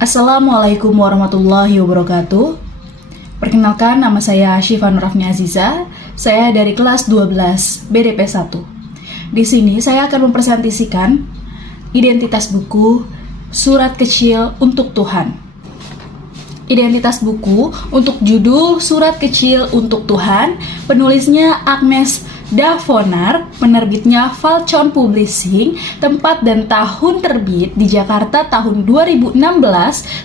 Assalamualaikum warahmatullahi wabarakatuh. Perkenalkan, nama saya Syifa Nurafni Aziza. Saya dari kelas 12 BDP 1. Di sini saya akan mempresentasikan identitas buku Surat Kecil untuk Tuhan. Identitas buku untuk judul Surat Kecil untuk Tuhan, penulisnya Agnes Davonar, penerbitnya Falcon Publishing, tempat dan tahun terbit di Jakarta tahun 2016,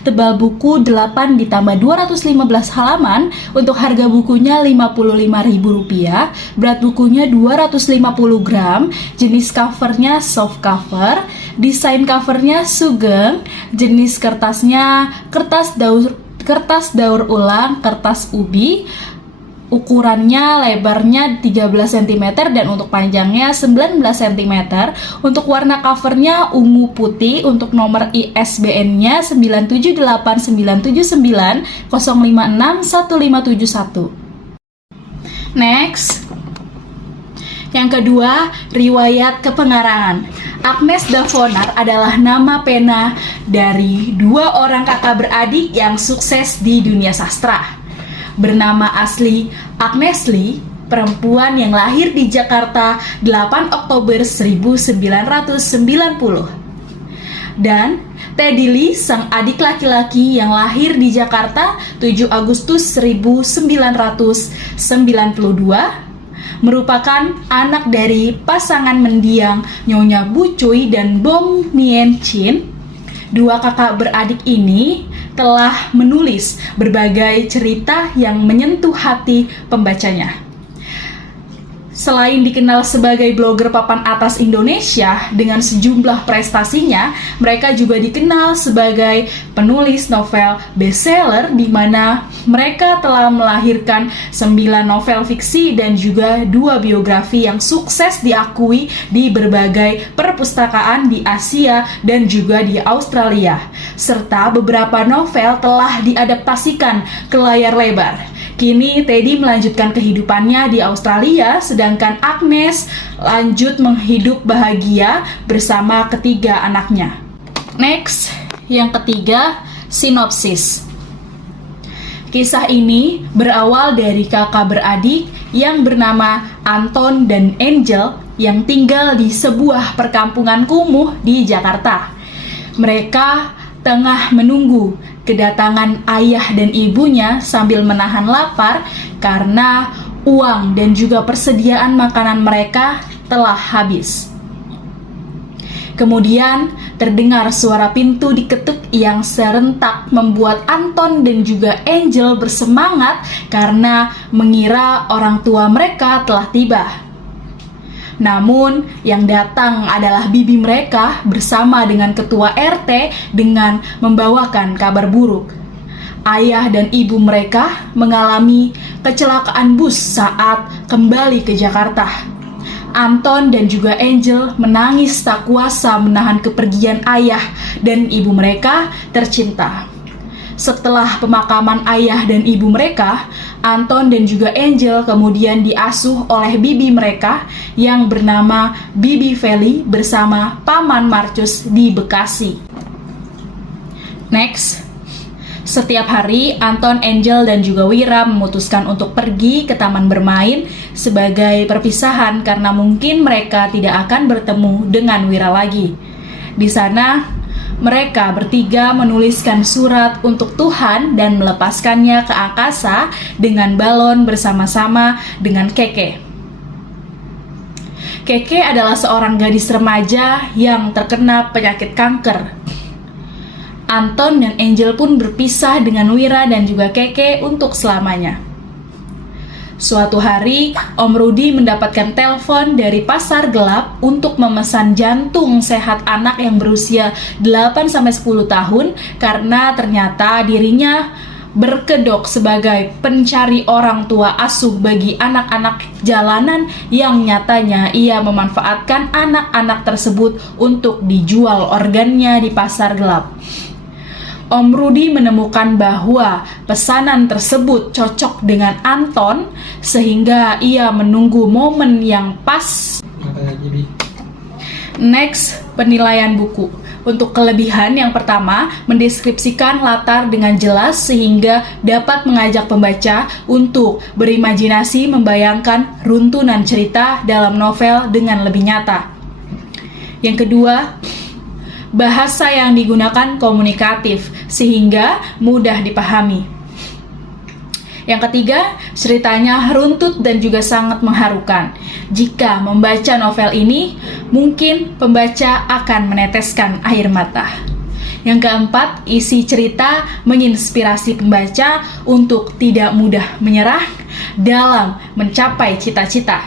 tebal buku 8 ditambah 215 halaman, untuk harga bukunya Rp55.000, berat bukunya 250 gram, jenis covernya soft cover, desain covernya sugeng, jenis kertasnya kertas daur ulang, kertas ubi, ukurannya lebarnya 13 cm dan untuk panjangnya 19 cm. Untuk warna covernya ungu putih. Untuk nomor ISBN-nya 97899056151. Next. Yang kedua, riwayat kepengarangan. Agnes Davonar adalah nama pena dari dua orang kakak beradik yang sukses di dunia sastra. Bernama asli Agnes Lee, perempuan yang lahir di Jakarta 8 Oktober 1990. Dan Teddy Lee, sang adik laki-laki yang lahir di Jakarta 7 Agustus 1992, merupakan anak dari pasangan mendiang Nyonya Bu Cuy dan Bong Mien Chin. Dua kakak beradik ini telah menulis berbagai cerita yang menyentuh hati pembacanya. Selain dikenal sebagai blogger papan atas Indonesia dengan sejumlah prestasinya, mereka juga dikenal sebagai penulis novel bestseller, di mana mereka telah melahirkan 9 novel fiksi dan juga 2 biografi yang sukses diakui di berbagai perpustakaan di Asia dan juga di Australia, serta beberapa novel telah diadaptasikan ke layar lebar. Kini Teddy melanjutkan kehidupannya di Australia, sedangkan Agnes lanjut menghidup bahagia bersama ketiga anaknya. Next, yang ketiga, sinopsis. Kisah ini berawal dari kakak beradik yang bernama Anton dan Angel yang tinggal di sebuah perkampungan kumuh di Jakarta. Mereka tengah menunggu kedatangan ayah dan ibunya sambil menahan lapar karena uang dan juga persediaan makanan mereka telah habis. Kemudian terdengar suara pintu diketuk yang serentak membuat Anton dan juga Angel bersemangat karena mengira orang tua mereka telah tiba. Namun yang datang adalah bibi mereka bersama dengan ketua RT dengan membawakan kabar buruk. Ayah dan ibu mereka mengalami kecelakaan bus saat kembali ke Jakarta. Anton dan juga Angel menangis tak kuasa menahan kepergian ayah dan ibu mereka tercinta. Setelah pemakaman ayah dan ibu mereka, Anton dan juga Angel kemudian diasuh oleh bibi mereka yang bernama Bibi Feli bersama Paman Marcus di Bekasi. Next, setiap hari Anton, Angel, dan juga Wira memutuskan untuk pergi ke taman bermain sebagai perpisahan karena mungkin mereka tidak akan bertemu dengan Wira lagi. Di sana, mereka bertiga menuliskan surat untuk Tuhan dan melepaskannya ke angkasa dengan balon bersama-sama dengan Keke. Keke adalah seorang gadis remaja yang terkena penyakit kanker. Anton dan Angel pun berpisah dengan Wira dan juga Keke untuk selamanya. Suatu hari, Om Rudi mendapatkan telepon dari pasar gelap untuk memesan jantung sehat anak yang berusia 8-10 tahun karena ternyata dirinya berkedok sebagai pencari orang tua asuh bagi anak-anak jalanan yang nyatanya ia memanfaatkan anak-anak tersebut untuk dijual organnya di pasar gelap. Om Rudi menemukan bahwa pesanan tersebut cocok dengan Anton sehingga ia menunggu momen yang pas. Next, penilaian buku. Untuk kelebihan yang pertama, mendeskripsikan latar dengan jelas sehingga dapat mengajak pembaca untuk berimajinasi membayangkan runtunan cerita dalam novel dengan lebih nyata. Yang kedua, bahasa yang digunakan komunikatif sehingga mudah dipahami. Yang ketiga, ceritanya runtut dan juga sangat mengharukan. Jika membaca novel ini, mungkin pembaca akan meneteskan air mata. Yang keempat, isi cerita menginspirasi pembaca untuk tidak mudah menyerah dalam mencapai cita-cita.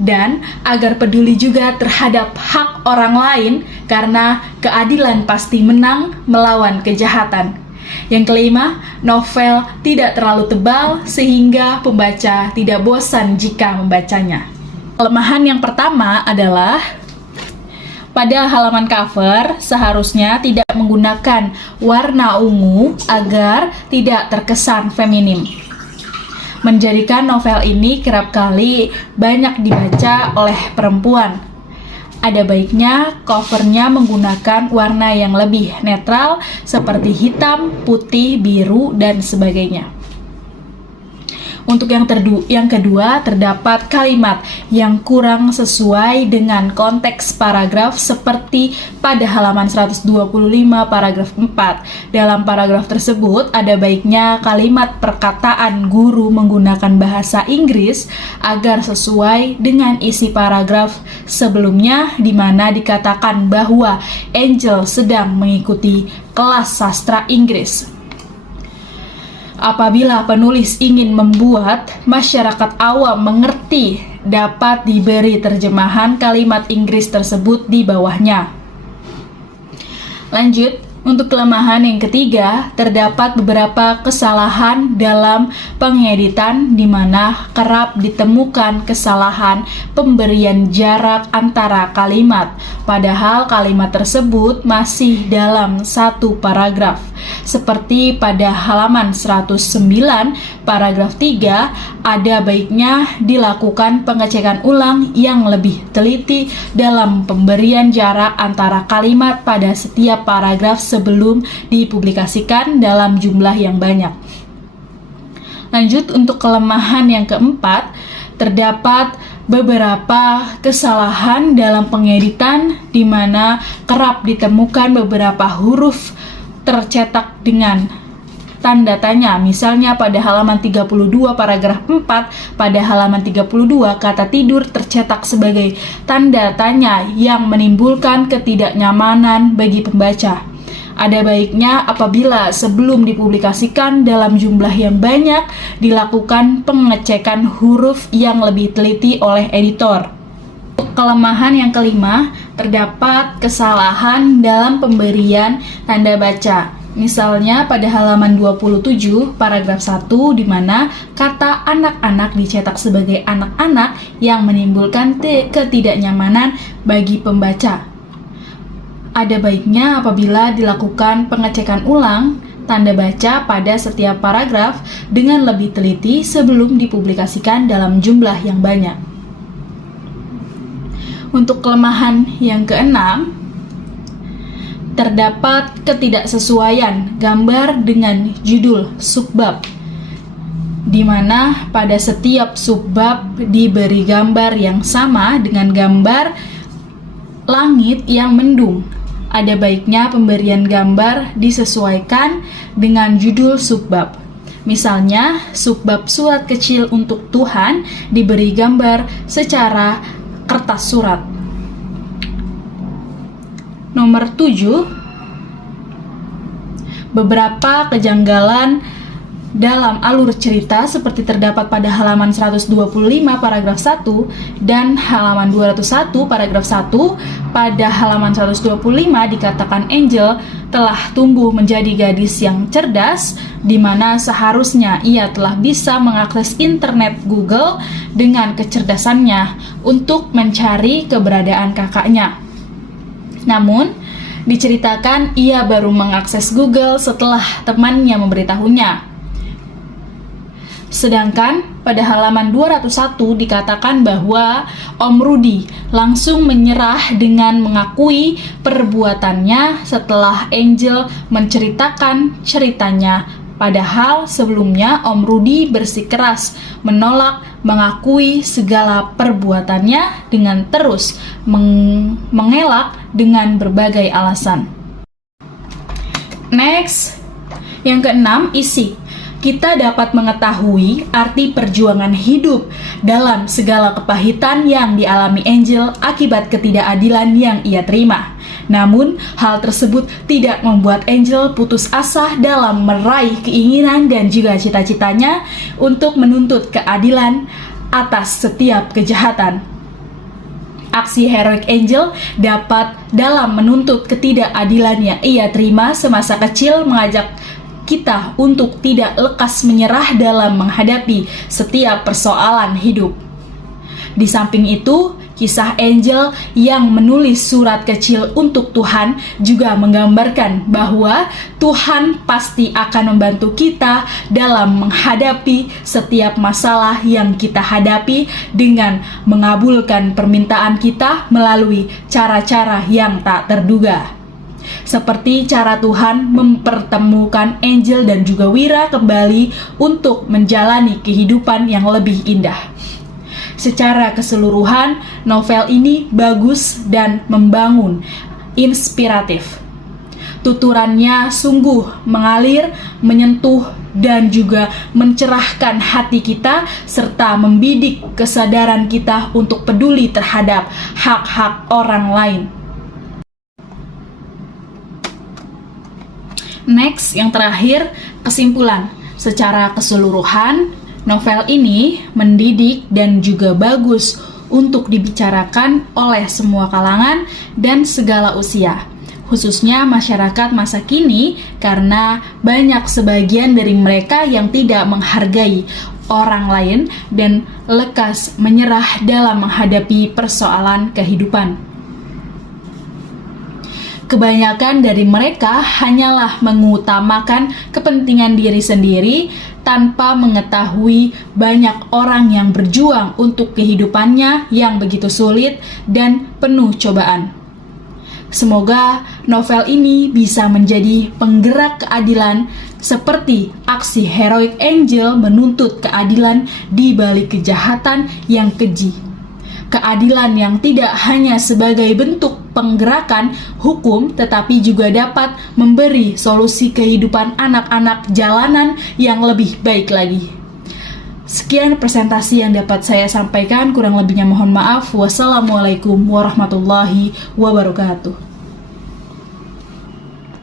Dan agar peduli juga terhadap hak orang lain karena keadilan pasti menang melawan kejahatan. Yang kelima, novel tidak terlalu tebal sehingga pembaca tidak bosan jika membacanya. Kelemahan yang pertama adalah pada halaman cover seharusnya tidak menggunakan warna ungu agar tidak terkesan feminim. Menjadikan novel ini kerap kali banyak dibaca oleh perempuan. Ada baiknya covernya menggunakan warna yang lebih netral seperti hitam, putih, biru, dan sebagainya. Untuk yang kedua, terdapat kalimat yang kurang sesuai dengan konteks paragraf seperti pada halaman 125 paragraf 4. Dalam paragraf tersebut, ada baiknya kalimat perkataan guru menggunakan bahasa Inggris agar sesuai dengan isi paragraf sebelumnya di mana dikatakan bahwa Angel sedang mengikuti kelas sastra Inggris. Apabila penulis ingin membuat masyarakat awam mengerti, dapat diberi terjemahan kalimat Inggris tersebut di bawahnya. Lanjut, untuk kelemahan yang ketiga, terdapat beberapa kesalahan dalam pengeditan di mana kerap ditemukan kesalahan pemberian jarak antara kalimat, padahal kalimat tersebut masih dalam satu paragraf. Seperti pada halaman 109 paragraf 3, ada baiknya dilakukan pengecekan ulang yang lebih teliti dalam pemberian jarak antara kalimat pada setiap paragraf sebelum dipublikasikan dalam jumlah yang banyak. Lanjut, untuk kelemahan yang keempat, terdapat beberapa kesalahan dalam pengeditan di mana kerap ditemukan beberapa huruf tercetak dengan tanda tanya. Misalnya pada halaman 32 paragraf 4, pada halaman 32 kata tidur tercetak sebagai tanda tanya yang menimbulkan ketidaknyamanan bagi pembaca. Ada baiknya apabila sebelum dipublikasikan dalam jumlah yang banyak dilakukan pengecekan huruf yang lebih teliti oleh editor. Kelemahan yang kelima, terdapat kesalahan dalam pemberian tanda baca. Misalnya pada halaman 27 paragraf 1 di mana kata anak-anak dicetak sebagai anak-anak yang menimbulkan ketidaknyamanan bagi pembaca. Ada baiknya apabila dilakukan pengecekan ulang tanda baca pada setiap paragraf dengan lebih teliti sebelum dipublikasikan dalam jumlah yang banyak. Untuk kelemahan yang keenam, terdapat ketidaksesuaian gambar dengan judul subbab, di mana pada setiap subbab diberi gambar yang sama dengan gambar langit yang mendung. Ada baiknya pemberian gambar disesuaikan dengan judul subbab. Misalnya, subbab surat kecil untuk Tuhan diberi gambar secara kertas surat. Nomor 7, beberapa kejanggalan dalam alur cerita seperti terdapat pada halaman 125 paragraf 1 dan halaman 201 paragraf 1. Pada halaman 125 dikatakan Angel telah tumbuh menjadi gadis yang cerdas, di mana seharusnya ia telah bisa mengakses internet Google dengan kecerdasannya untuk mencari keberadaan kakaknya. Namun, diceritakan ia baru mengakses Google setelah temannya memberitahunya. Sedangkan pada halaman 201 dikatakan bahwa Om Rudy langsung menyerah dengan mengakui perbuatannya setelah Angel menceritakan ceritanya. Padahal sebelumnya Om Rudy bersikeras menolak mengakui segala perbuatannya dengan terus mengelak dengan berbagai alasan. Next, yang keenam, isi. Kita dapat mengetahui arti perjuangan hidup dalam segala kepahitan yang dialami Angel akibat ketidakadilan yang ia terima. Namun, hal tersebut tidak membuat Angel putus asa dalam meraih keinginan dan juga cita-citanya untuk menuntut keadilan atas setiap kejahatan. Aksi heroik Angel dapat dalam menuntut ketidakadilan yang ia terima semasa kecil mengajak kita untuk tidak lekas menyerah dalam menghadapi setiap persoalan hidup. Di samping itu, kisah Angel yang menulis surat kecil untuk Tuhan juga menggambarkan bahwa Tuhan pasti akan membantu kita dalam menghadapi setiap masalah yang kita hadapi dengan mengabulkan permintaan kita melalui cara-cara yang tak terduga. Seperti cara Tuhan mempertemukan Angel dan juga Wira kembali untuk menjalani kehidupan yang lebih indah. Secara keseluruhan, novel ini bagus dan membangun, inspiratif. Tuturannya sungguh mengalir, menyentuh, dan juga mencerahkan hati kita serta membidik kesadaran kita untuk peduli terhadap hak-hak orang lain. Next, yang terakhir, kesimpulan. Secara keseluruhan, novel ini mendidik dan juga bagus untuk dibicarakan oleh semua kalangan dan segala usia, khususnya masyarakat masa kini, karena banyak sebagian dari mereka yang tidak menghargai orang lain dan lekas menyerah dalam menghadapi persoalan kehidupan. Kebanyakan dari mereka hanyalah mengutamakan kepentingan diri sendiri tanpa mengetahui banyak orang yang berjuang untuk kehidupannya yang begitu sulit dan penuh cobaan. Semoga novel ini bisa menjadi penggerak keadilan seperti aksi heroik Angel menuntut keadilan di balik kejahatan yang keji. Keadilan yang tidak hanya sebagai bentuk penggerakan hukum, tetapi juga dapat memberi solusi kehidupan anak-anak jalanan yang lebih baik lagi. Sekian presentasi yang dapat saya sampaikan, kurang lebihnya mohon maaf. Wassalamualaikum warahmatullahi wabarakatuh.